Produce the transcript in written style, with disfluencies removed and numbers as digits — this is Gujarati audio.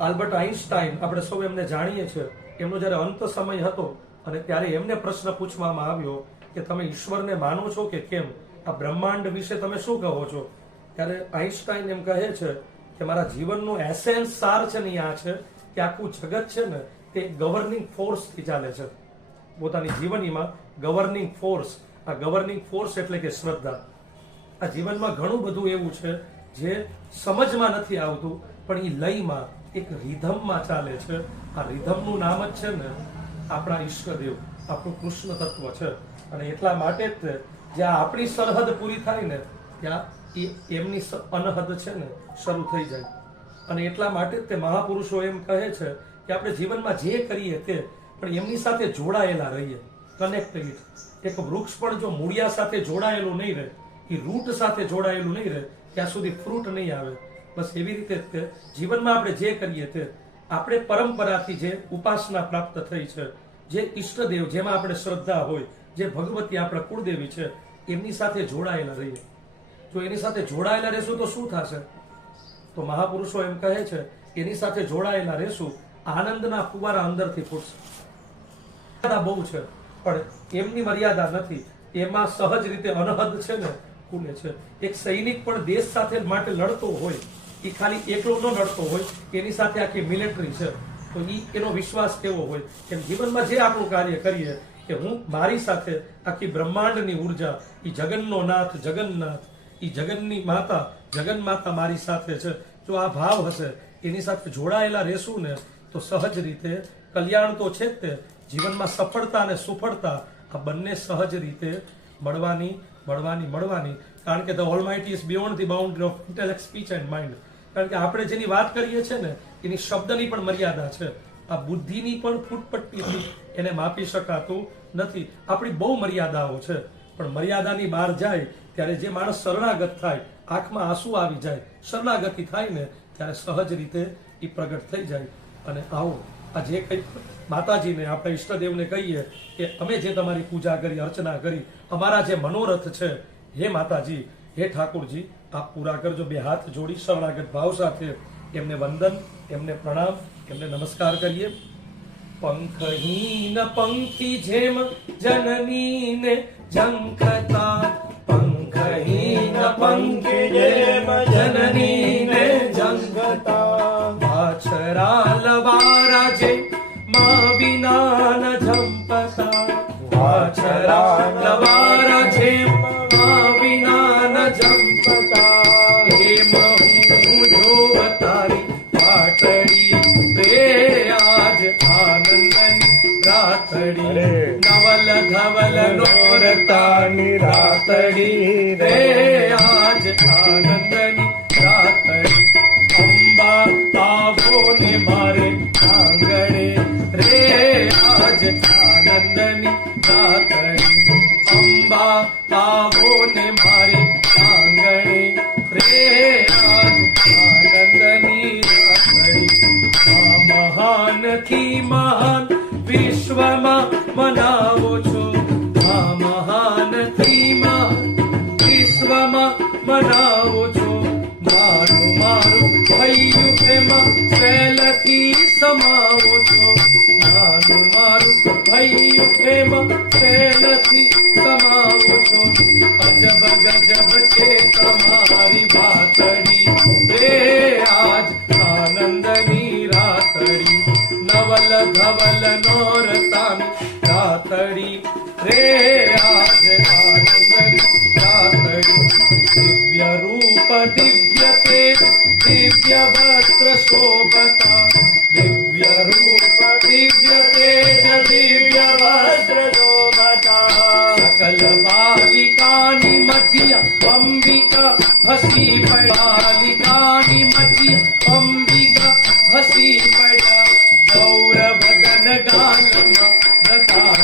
આલ્બર્ટ આઇન્સ્ટાઇન, આપણે સૌ એમને જાણીએ છીએ, એમનો જ્યારે અંત સમય હતો અને ત્યારે એમને પ્રશ્ન પૂછવામાં આવ્યો કે તમે ઈશ્વરને માનો છો કે કેમ, આ બ્રહ્માંડ વિશે તમે શું કહો છો? ત્યારે આઇન્સ્ટાઇન એમ કહે છે કે મારા જીવનનો એસેન્સ સાર છે ને આ છે કે આખું જગત છે ને તે ગવર્નિંગ ફોર્સથી ચાલે છે. પોતાની જીવનીમાં ગવર્નિંગ ફોર્સ, આ ગવર્નિંગ ફોર્સ એટલે કે શ્રદ્ધા. આ જીવનમાં ઘણું બધું એવું છે જે સમજમાં નથી આવતું, પણ એ લયમાં એક રિધમમાં ચાલે છે. આ રિધમનું નામ જ છે ને આપણા ઈષ્ટદેવ, આપણું કૃષ્ણ તત્વ છે. અને એટલા માટે જ જ્યાં આપણી સરહદ પૂરી થાય ને ત્યાં એમની અનહદ છે ને શરૂ થઈ જાય. અને એટલા માટે જ તે મહાપુરુષો એમ કહે છે કે આપણે જીવનમાં જે કરીએ તે પણ એમની સાથે જોડાયેલા રહીએ, કનેક્ટેડ. એક વૃક્ષ પણ જો મૂળિયા સાથે જોડાયેલું નહીં રહે, એ રૂટ સાથે જોડાયેલું નહીં રહે, ત્યાં સુધી ફ્રૂટ નહીં આવે. બસ એવી રીતે જીવનમાં આપણે જે કરીએ તે આપણે પરંપરાથી જે ઉપાસના પ્રાપ્ત થઈ છે, જે ઈષ્ટદેવ જેમાં આપણે શ્રદ્ધા હોય, જે ભગવતી આપણા કુળદેવી છે, એમની સાથે જોડાયેલા રહીએ. જો એની સાથે જોડાયેલા રહેશું તો શું થશે? તો મહાપુરુષો એમ કહે છે એની સાથે જોડાયેલા રહેશું, આનંદના ફુવારા અંદરથી ફૂટશે. બહુ છે પણ એમની મર્યાદા નથી, એમાં સહજ રીતે અનહદ છે ને ખુલે છે. એક સૈનિક પણ દેશ સાથે માટે લડતો હોય, એ ખાલી એકલો ન લડતો હોય, એની સાથે આખી મિલિટરી છે. તો એનો વિશ્વાસ કેવો હોય? એમ જીવનમાં જે આપણું કાર્ય કરીએ કે હું મારી સાથે આખી બ્રહ્માંડની ઉર્જા, એ જગનનો નાથ જગન્નાથ, એ જગનની માતા જગન્માતા મારી સાથે છે. જો આ ભાવ હશે, એની સાથે જોડાયેલા રહેશું ને તો સહજ રીતે કલ્યાણ તો છે જ તે, જીવનમાં સફળતા અને સુફળતા આ બંને સહજ રીતે મળવાની. કારણ કે the almighty is beyond the boundary of intellect, speech and mind. કારણ કે આપણે જેની વાત કરીએ છીએ ને એની શબ્દની પણ મર્યાદા છે. આ બુદ્ધિની પણ ફૂટપટ્ટીથી એને માપી શકાતું નથી. આપણી બહુ મર્યાદાઓ છે, પણ મર્યાદાની બહાર જાય ત્યારે જે માણસ શરણાગત થાય, આંખમાં આંસુ આવી જાય, શરણાગતિ થાય ને ત્યારે સહજ રીતે એ પ્રગટ થઈ જાય. અને આવો આ જે કંઈ માતાજીને આપણે ઈષ્ટદેવને કહીએ કે અમે જે તમારી પૂજા કરી, અર્ચના કરી, અમારા જે મનોરથ છે, હે માતાજી, હે ઠાકોરજી, આપ પૂરા કરજો. બે હાથ જોડી શરણાગત ભાવ સાથે એમને વંદન, એમને પ્રણામ, એમને નમસ્કાર કરીએ. પંખહીન પંખી જેમ જનનીને ઝંખતા, પંખહીન પંખી જેમ જનનીને ઝંખતા, વાછરા લવારા જે મા વિના ન ઝંપતા, વાછરા લવારા જે મા વિના ન ઝંપતા, એમ હું જોવ તારી પાટડી રે આજ આનંદની રાતડી, નવલ ધવલ નોરતાની રાતડી રે આજ આનંદની રાતડી, અંબા આવો ને મારે આંગણે રે આજ આનંદની રાતડી, અંબા આવો ને મારે આંગણે રે આજ આનંદની રાતડી. આ મહાનથી મહાન વિશ્વમાં મનાવો છો, આ મહાનથી મહાન વિશ્વમાં મનાવો છો, મારું મારું ભૈયું એમાં સહેલથી સમાવો છો, મારું મારું ભૈયું એમાં સહેલથી સમાવો છો. અજબ ગજબ છે તમારી વાતડી રે આજ આનંદની રાતડી, નવલ ધવલ નોરતાની રાતડી રે આજ આનંદની રાતડી. દિવ્ય રૂપ દિવ્ય તેજ દિવ્ય વસ્ત્ર શોભતા, દિવ્ય રૂપ દિવ્ય તેજ દિવ્ય વસ્ત્ર શોભતા, સકલ બાલિકાની મધ્ય અંબિકા હસી પડ્યા, બાલિકાની મધ્ય અંબિકા હસી પડ્યા, ગૌર વદન ગાલમાં લતા